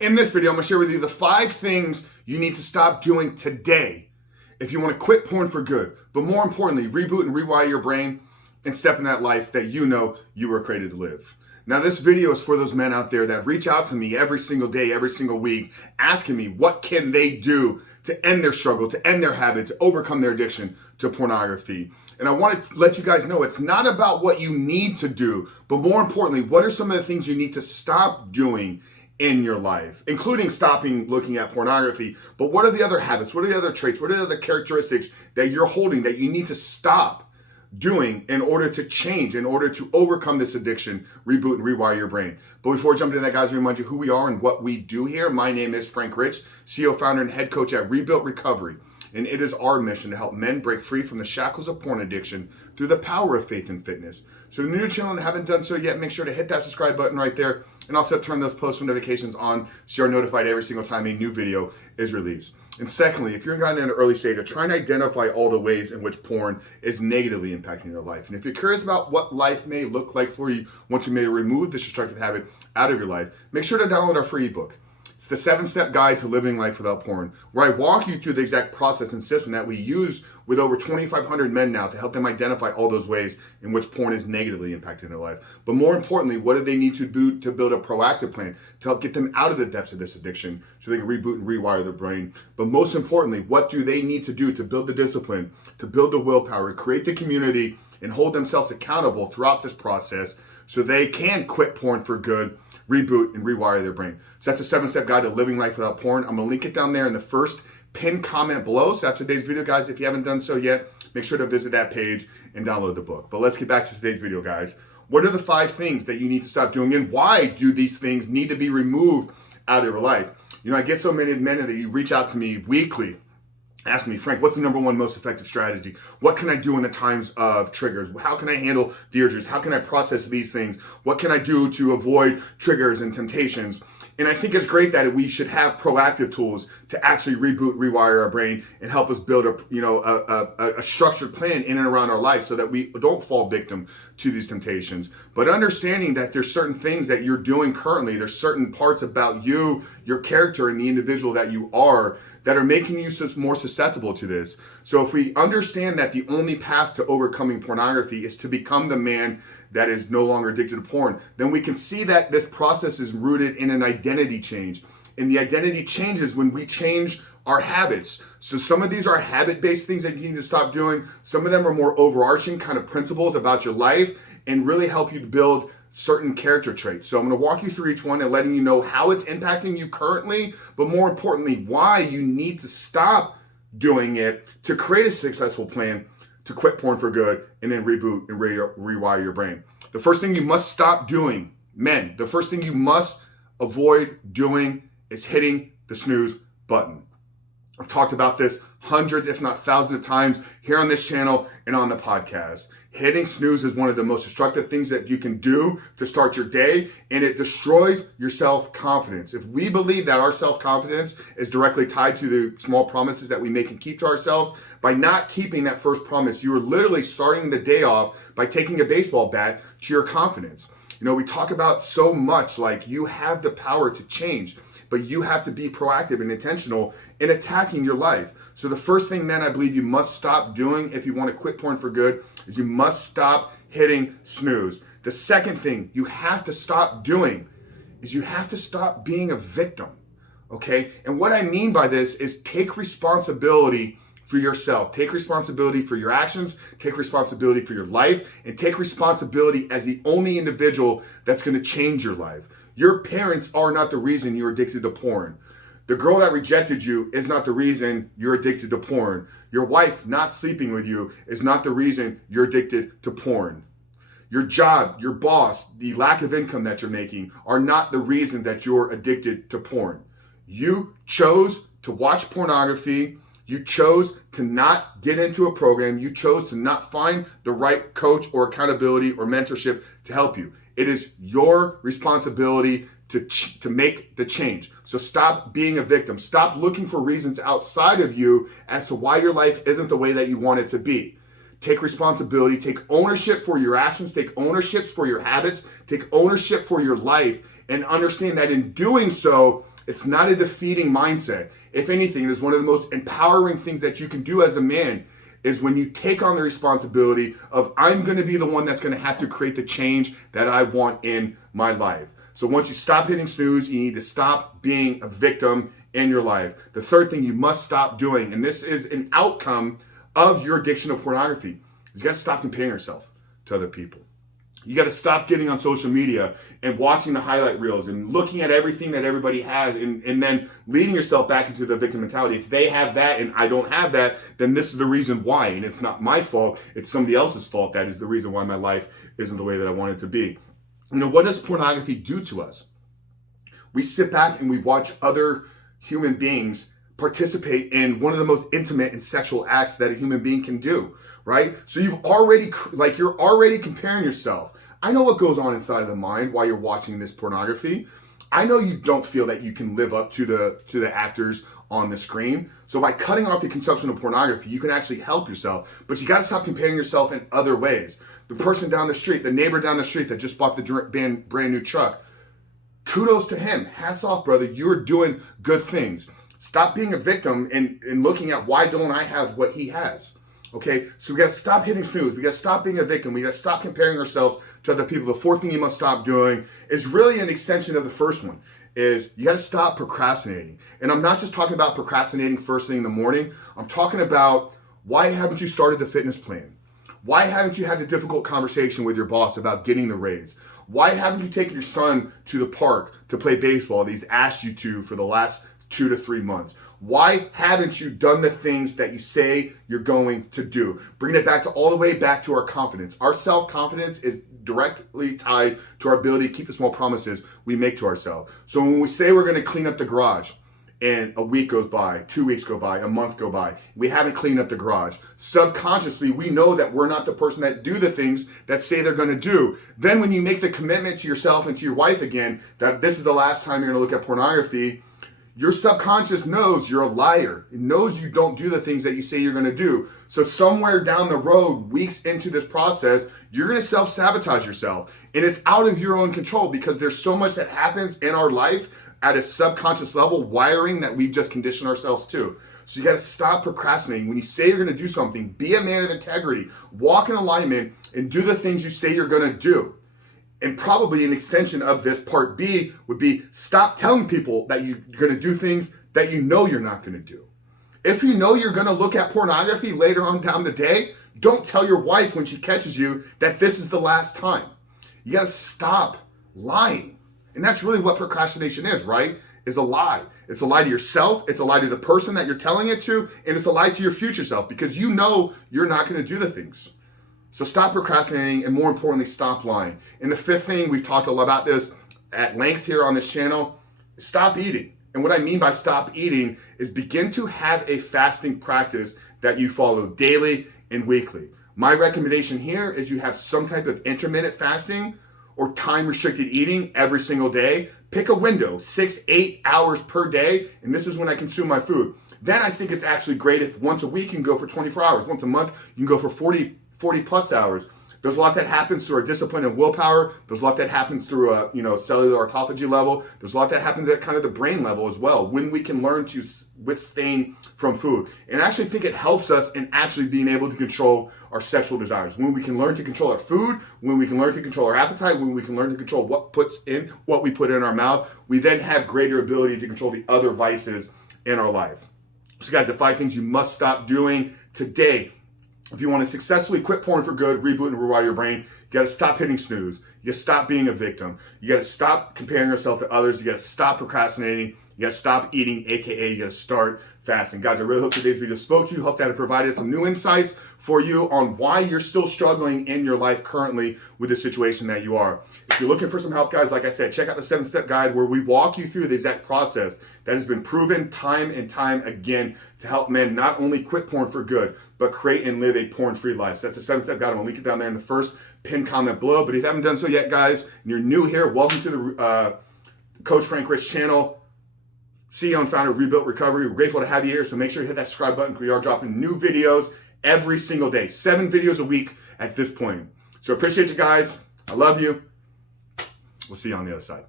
In this video, I'm going to share with you the 5 things you need to stop doing today if you want to quit porn for good. But more importantly, reboot and rewire your brain and step in that life that you know you were created to live. Now, this video is for those men out there that reach out to me every single day, every single week, asking me what can they do to end their struggle, to end their habit, to overcome their addiction to pornography. And I want to let you guys know it's not about what you need to do, but more importantly, what are some of the things you need to stop doing in your life, including stopping looking at pornography. But what are the other habits? What are the other traits? What are the other characteristics that you're holding that you need to stop doing in order to change, in order to overcome this addiction, reboot and rewire your brain? But before I jump into that, guys, I remind you who we are and what we do here. My name is Frank Rich, CEO, founder, and head coach at Rebuilt Recovery. And it is our mission to help men break free from the shackles of porn addiction through the power of faith and fitness. So if you're new to the channel and haven't done so yet, make sure to hit that subscribe button right there and also turn those post notifications on so you're notified every single time a new video is released. And secondly, if you're in an early stage of trying to identify all the ways in which porn is negatively impacting your life, and if you're curious about what life may look like for you once you may remove this destructive habit out of your life, make sure to download our free ebook. It's the 7-step guide to living life without porn, where I walk you through the exact process and system that we use with over 2,500 men now to help them identify all those ways in which porn is negatively impacting their life. But more importantly, what do they need to do to build a proactive plan to help get them out of the depths of this addiction so they can reboot and rewire their brain? But most importantly, what do they need to do to build the discipline, to build the willpower, to create the community, and hold themselves accountable throughout this process so they can quit porn for good, reboot, and rewire their brain. So that's a 7-step guide to living life without porn. I'm going to link it down there in the first pinned comment below. So after today's video, guys, if you haven't done so yet, make sure to visit that page and download the book. But let's get back to today's video, guys. What are the 5 things that you need to stop doing, and why do these things need to be removed out of your life? You know, I get so many men that you reach out to me weekly ask me, Frank, what's the number one most effective strategy? What can I do in the times of triggers? How can I handle the urges? How can I process these things? What can I do to avoid triggers and temptations? And I think it's great that we should have proactive tools to actually reboot, rewire our brain and help us build a structured plan in and around our life so that we don't fall victim to these temptations. But understanding that there's certain things that you're doing currently, there's certain parts about you, your character, and the individual that you are that are making you more susceptible to this. So if we understand that the only path to overcoming pornography is to become the man that is no longer addicted to porn, then we can see that this process is rooted in an identity change. And the identity changes when we change our habits. So some of these are habit-based things that you need to stop doing. Some of them are more overarching kind of principles about your life and really help you to build certain character traits. So I'm going to walk you through each one and letting you know how it's impacting you currently, but more importantly, why you need to stop doing it to create a successful plan to quit porn for good and then reboot and rewire your brain. The first thing you must stop doing, men, the first thing you must avoid doing is hitting the snooze button. I've talked about this hundreds, if not thousands of times here on this channel and on the podcast. Hitting snooze is one of the most destructive things that you can do to start your day, and it destroys your self-confidence. If we believe that our self-confidence is directly tied to the small promises that we make and keep to ourselves, by not keeping that first promise, you are literally starting the day off by taking a baseball bat to your confidence. You know, we talk about so much like you have the power to change, but you have to be proactive and intentional in attacking your life. So the first thing, men, I believe you must stop doing if you want to quit porn for good is you must stop hitting snooze. The second thing you have to stop doing is you have to stop being a victim, okay? And what I mean by this is take responsibility for yourself. Take responsibility for your actions, take responsibility for your life, and take responsibility as the only individual that's going to change your life. Your parents are not the reason you're addicted to porn. The girl that rejected you is not the reason you're addicted to porn. Your wife not sleeping with you is not the reason you're addicted to porn. Your job, your boss, the lack of income that you're making are not the reason that you're addicted to porn. You chose to watch pornography. You chose to not get into a program. You chose to not find the right coach or accountability or mentorship to help you. It is your responsibility to make the change. So stop being a victim. Stop looking for reasons outside of you as to why your life isn't the way that you want it to be. Take responsibility, take ownership for your actions, take ownership for your habits, take ownership for your life, and understand that in doing so, It's not a defeating mindset. If anything, it is one of the most empowering things that you can do as a man is when you take on the responsibility of, I'm going to be the one that's going to have to create the change that I want in my life. So once you stop hitting snooze, you need to stop being a victim in your life. The third thing you must stop doing, and this is an outcome of your addiction to pornography, is you got to stop comparing yourself to other people. You got to stop getting on social media and watching the highlight reels and looking at everything that everybody has and then leading yourself back into the victim mentality. If they have that and I don't have that, then this is the reason why. And it's not my fault. It's somebody else's fault. That is the reason why my life isn't the way that I want it to be. You know, what does pornography do to us? We sit back and we watch other human beings participate in one of the most intimate and sexual acts that a human being can do, right? So you're already comparing yourself. I know what goes on inside of the mind while you're watching this pornography. I know you don't feel that you can live up to the actors on the screen. So by cutting off the consumption of pornography, you can actually help yourself. But you got to stop comparing yourself in other ways. The person down the street, the neighbor down the street that just bought the brand new truck, kudos to him. Hats off, brother. You're doing good things. Stop being a victim and looking at why don't I have what he has. Okay, so we got to stop hitting snooze. We got to stop being a victim. We got to stop comparing ourselves to other people. The fourth thing you must stop doing is really an extension of the first one, is you got to stop procrastinating. And I'm not just talking about procrastinating first thing in the morning. I'm talking about, why haven't you started the fitness plan? Why haven't you had the difficult conversation with your boss about getting the raise? Why haven't you taken your son to the park to play baseball that he's asked you to for the last 2 to 3 months? Why haven't you done the things that you say you're going to do? Bringing it all the way back to our confidence. Our self-confidence is directly tied to our ability to keep the small promises we make to ourselves. So when we say we're going to clean up the garage, and a week goes by, 2 weeks go by, a month go by, we haven't cleaned up the garage, subconsciously we know that we're not the person that do the things that say they're going to do. Then when you make the commitment to yourself and to your wife again that this is the last time you're going to look at pornography, your subconscious knows you're a liar. It knows you don't do the things that you say you're going to do. So somewhere down the road, weeks into this process, you're going to self-sabotage yourself. And it's out of your own control because there's so much that happens in our life at a subconscious level, wiring that we've just conditioned ourselves to. So you got to stop procrastinating. When you say you're going to do something, be a man of integrity, walk in alignment, and do the things you say you're going to do. And probably an extension of this part B would be, stop telling people that you're going to do things that you know you're not going to do. If you know you're going to look at pornography later on down the day, don't tell your wife when she catches you that this is the last time. You got to stop lying. And that's really what procrastination is, right? Is a lie. It's a lie to yourself. It's a lie to the person that you're telling it to. And it's a lie to your future self because you know you're not going to do the things. So stop procrastinating and more importantly, stop lying. And the fifth thing, we've talked a lot about this at length here on this channel, is stop eating. And what I mean by stop eating is begin to have a fasting practice that you follow daily and weekly. My recommendation here is you have some type of intermittent fasting or time-restricted eating every single day. Pick a window, 6-8 hours per day, and this is when I consume my food. Then I think it's actually great if once a week you can go for 24 hours. Once a month, you can go for 40 plus hours. There's a lot that happens through our discipline and willpower. There's a lot that happens through a cellular autophagy level. There's a lot that happens at kind of the brain level as well when we can learn to withstand from food. And I actually think it helps us in actually being able to control our sexual desires. When we can learn to control our food, when we can learn to control our appetite, when we can learn to control what we put in our mouth, we then have greater ability to control the other vices in our life. So guys, the 5 things you must stop doing today. If you want to successfully quit porn for good, reboot and rewire your brain, you got to stop hitting snooze. You got to stop being a victim. You got to stop comparing yourself to others. You got to stop procrastinating. You got to stop eating, aka you got to start fasting. Guys, I really hope today's video spoke to you. Hope that it provided some new insights for you on why you're still struggling in your life currently with the situation that you are. If you're looking for some help, guys, like I said, check out the 7-step guide where we walk you through the exact process that has been proven time and time again to help men not only quit porn for good, but create and live a porn-free life. So that's the 7-step guide. I'm going to link it down there in the first pinned comment below. But if you haven't done so yet, guys, and you're new here, welcome to the Coach Frank Rich channel. CEO and founder of Rebuilt Recovery. We're grateful to have you here, so make sure you hit that subscribe button because we are dropping new videos every single day. 7 videos a week at this point. So appreciate you guys. I love you. We'll see you on the other side.